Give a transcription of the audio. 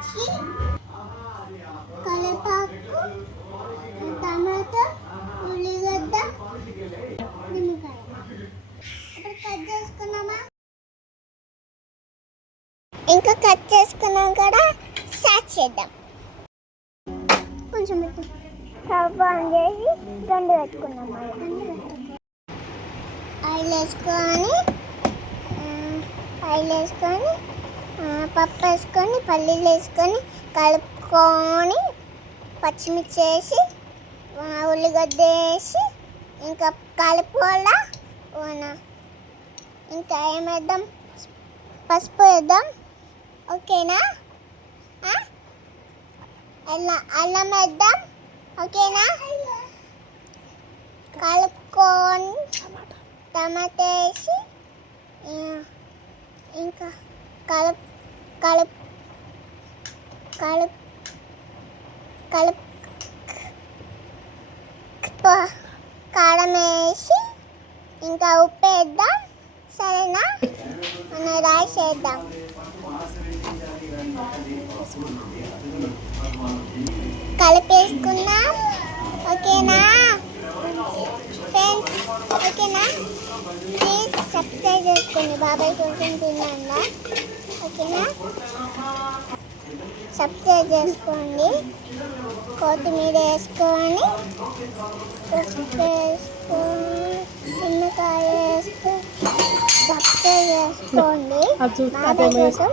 పచ్చిమిర్చి, కరివేపాకు, టమాటా, ఉల్లిగడ్డ, నిమ్మకాయ. ఇప్పుడు కట్ చేసుకున్నామా? ఇంకా కట్ చేసుకున్నాం కూడా స్టార్ట్ చేద్దాం. కొంచెం స్టవ్ ఆన్ చేసి గండు పెట్టుకున్నాం. ఆయిల్ వేసుకొని పప్పు వేసుకొని పల్లీలు వేసుకొని కలుపుకొని పచ్చిమిర్చి వేసి ఉల్లిగడ్డ వేసి ఇంకా కలుపుకోవాలా. ఇంకా ఏమేద్దాం? పసుపు వేద్దాం. ఓకేనా? అల్లం వేద్దాం. ఓకేనా? కలుపుకొని టమాటా వేసి ఇంకా కలుపు కలుపు కలుపు కలుపు కారం వేసి ఇంకా ఉప్పు వేద్దాం. సరేనా? మనం రైస్ వేద్దాం. కలిపేసుకున్నాం. ఓకేనా ఫ్రెండ్స్? ఓకేనా? ప్లీజ్ సబ్స్క్రైబ్ చేసుకోండి. బాబాయ్ కోసం తిన్నా. ఓకేనా? సబ్స్క్రైబ్ చేసుకోండి. కొత్తిమీర వేసుకొని నిమ్మకాయ వేసుకొని సబ్స్క్రైబ్ చేసుకోండి. బాబాయ్ కోసం